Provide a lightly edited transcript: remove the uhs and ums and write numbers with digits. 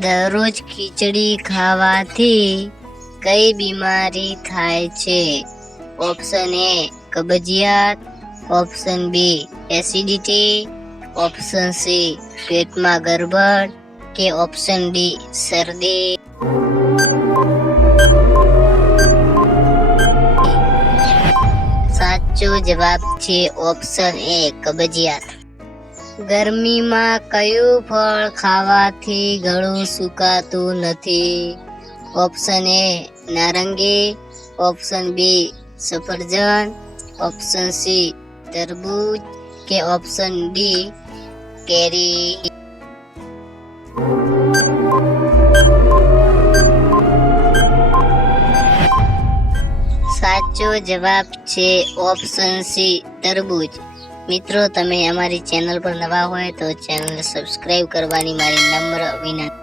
દરરોજ ખીચડી ખાવાથી કઈ બીમારી થાય છે? ઓપ્શન એ કબજિયાત, option B acidity, option C પેટમાં ગરબડ કે ઓપ્શન ડી શરદી. સાચો જવાબ છે ઓપ્શન એ કબજિયાત. ગરમીમાં કયું ફળ ખાવાથી ગળું સુકાતું નથી? ઓપ્શન એ નારંગી, ઓપ્શન બી સફરજન, ઓપ્શન સી તરબૂચ કે ઓપ્શન ડી કેરી. સાચો જવાબ છે ઓપ્શન સી તરબૂચ. મિત્રો, તમે અમારી ચેનલ પર નવા હોય તો ચેનલને સબસ્ક્રાઇબ કરવાની મારી નમ્ર વિનંતી.